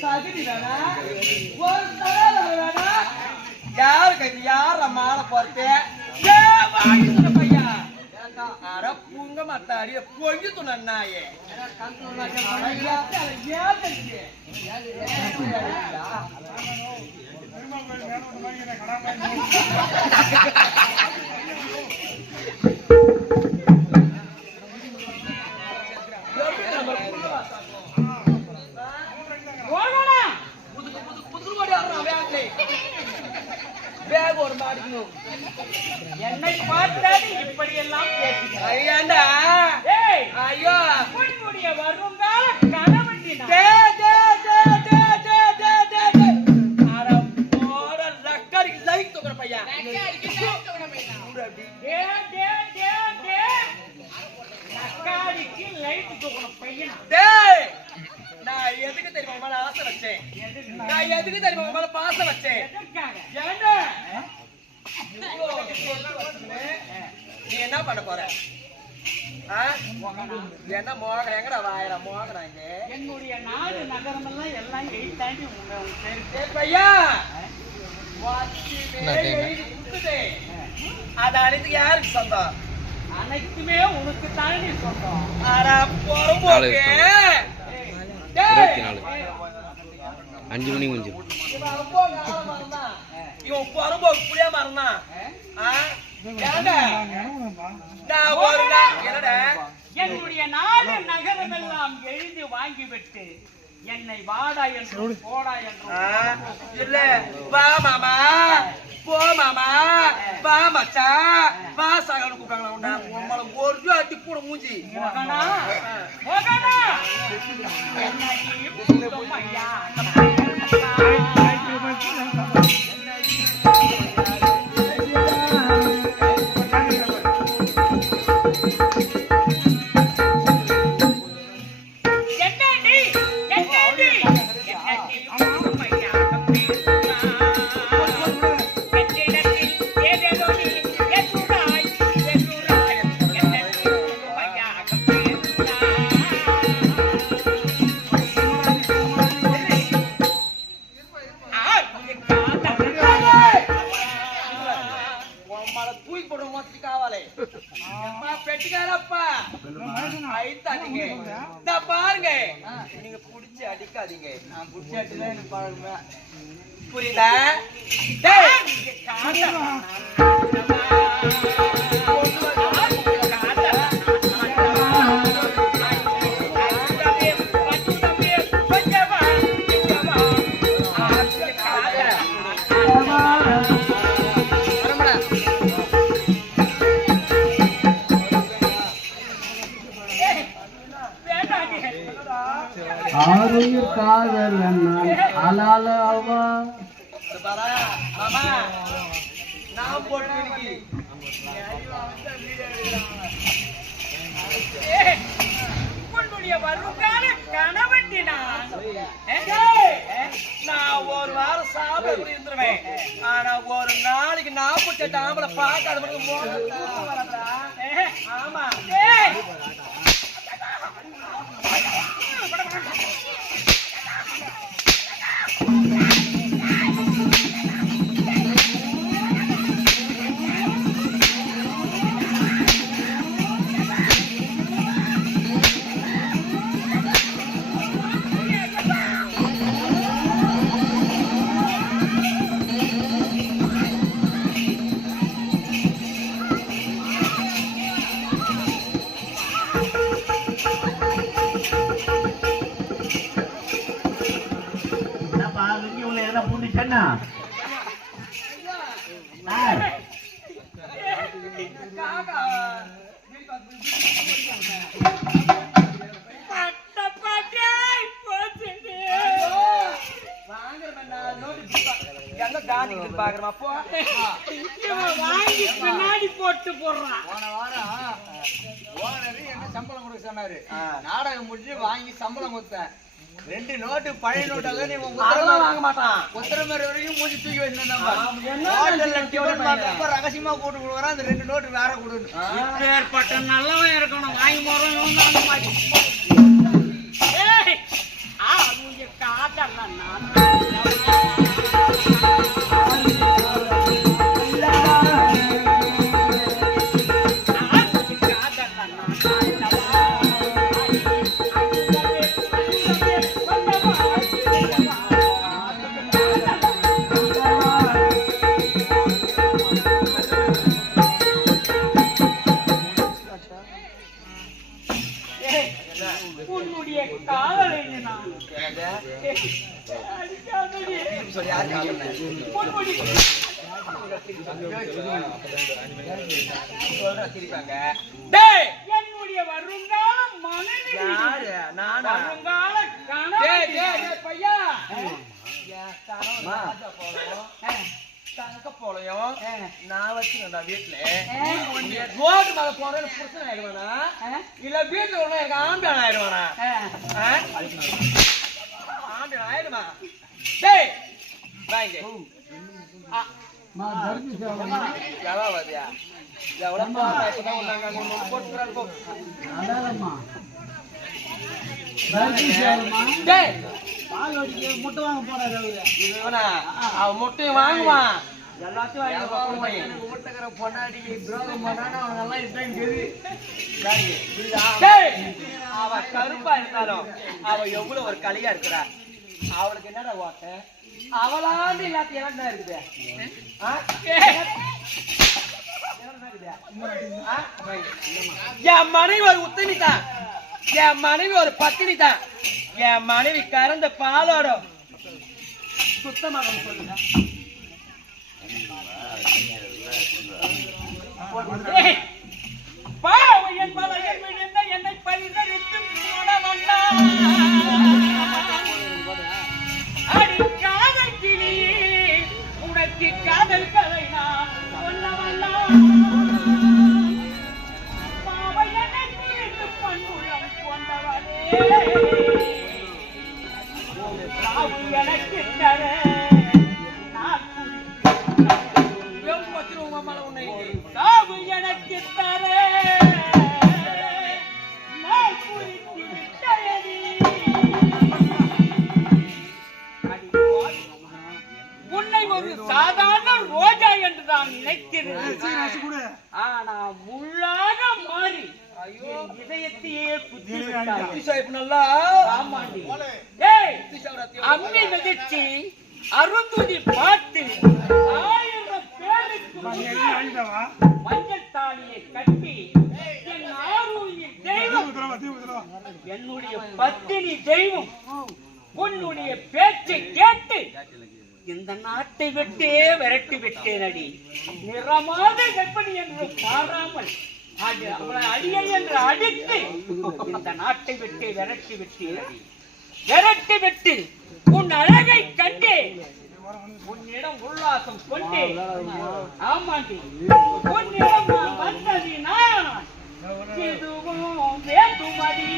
தகுதி வேணா ஒரு தராதல வேணா யாருக்கு நீ யார மாற போறேன் பையா. அரப்புங்க மத்த பேக்ல பேக் ஒரு மாடிக்கணும் என்னை பார்த்தாடி இப்படி எல்லாம் ஐயாண்டா. ஏய் ஐயோ. உன்னுடைய வருங்கால கணவன் பண்ண போற? என்ன மோகரம் எங்கடா வாயற மோகரம் இங்க? எங்களுடைய நாடு நகரம் எல்லாம் எல்லாம் எயிட் தாண்டி பையா! அது அனைத்து யாருக்கு சொந்தம்? அனைத்துமே உனக்கு தாண்டி சொந்தம் ஆனா பொறுப்போக்கு இருபத்தி நாலு. அஞ்சு மணி கொஞ்சம் என்னுடைய நாடு நகரமெல்லாம் எழுதி வாங்கிவிட்டு என்னை வாடா என்று போடா என்று இல்ல. வா மாமா. போ மாமா. வா மச்சான் வா சகல கூப்பிட்டாங்களா உண்டா உம்மள ஒரு அடி கூட மூஞ்சி. மகனா மகனா. என்னை கூட்டும் ஐயா. பெட்டிக்காரப்பா ஐத்தாதீங்க பாருங்க. நீங்க புடிச்சு அடிக்காதீங்க. நான் புடிச்சு அடிச்சா எனக்கு பழகுமே புரியுதா? ஆறுயிர் காதல் அலால அவா இது பாரா, மாமா நான் போட்டு இன்னைக்கு வருங்கால கணவன் நான் நான் ஒரு வாரம் சாப்பிட இருந்துருவேன்? ஆனா ஒரு நாளைக்கு நாற்பத்தி எட்டு ஆம்பளை பார்க்காத ஆமா. இவன் வாங்கி பின்னாடி போட்டு போடுறான் போன வாரம் ஓனர் என்ன சம்பளம் கொடுக்க சொன்னாரு? நாடகம் முடிஞ்சு வாங்கி சம்பளம் கொடுத்தேன். ரெண்டு நோட்டு பழைய நோட்டால நீ உத்தரவு வாங்க மாட்டான். உத்தரவு வரைக்கும் மூஞ்சி தூக்கி வச்சிருந்தேன் ரகசியமா போட்டு கொடுக்குறான். அந்த ரெண்டு நோட்டு வேற கொடுக்கணும் ஏற்பட்ட நல்லவன் இருக்கணும். வாங்கி போறோம் இவன் அந்த மாதிரி. காட்டலாம் நான். என்னுடைய வருங்கால மனைவி யாரு? நானா? வருங்கால கணவன் பையா தங்க போலயும் நான் வீட்டுல ரோடு மேல புருஷன் ஆயிடுவானா? இல்ல வீட்டுல ஒரு எனக்கு ஆம்பியான் ஆயிடுவானா? ஆம்பியான் ஆயிடுமா? டேய் வாங்க. முட்டை வாங்க போறாரு அவரு அவன் வாங்குவான் எல்லாத்தையும் வாங்கி போய் ஓட்டுக்கிற பொண்டாட்டிக்கு துரோகம் பண்ணானா அவன் நல்லா தெரியுது கருப்பா இருந்தாலும் அவ எவ்வளவு ஒரு களியா இருக்கிறா அவளுக்கு என்னடா ஓட்ட அவளாண்டு எல்லாத்தையும் என்னடா இருக்குது. இருக்குது? என் மனைவி ஒரு உத்தமி தான் என் மனைவி ஒரு பத்தினி தான் என் மனைவி கறந்த பாலோட சுத்தமாக சொல்லுங்க என் என்னை? பரிதரித்து போட என்று நான் நினைக்கிறேன் ஆனா முள்ளாக மாறி. இதயத்தையே அம்மி மிதிச்சு அருந்துதி பார்த்து ஆயிரம் பேருக்கு மஞ்சள் தாலியை கட்டி என் ஆருயிர் தெய்வம். என்னுடைய பத்தினி தெய்வம் உன்னுடைய பேச்சை கேட்டு இந்த நாட்டை விட்டே விரட்டி விட்டேன் அடி. நிறமாக கற்பனை என்று பாராமல் அது அவளை அடியை என்று அடித்து இந்த நாட்டை விட்டே விரட்டி விட்டேன் அடி. விரட்டி விட்டு உன் அழகை கண்டு உன்னிடம் உல்லாசம் கொண்டே. ஆமாண்டி உன்னிடம் நான் வந்ததினால் எதுவும் வேண்டுமடி.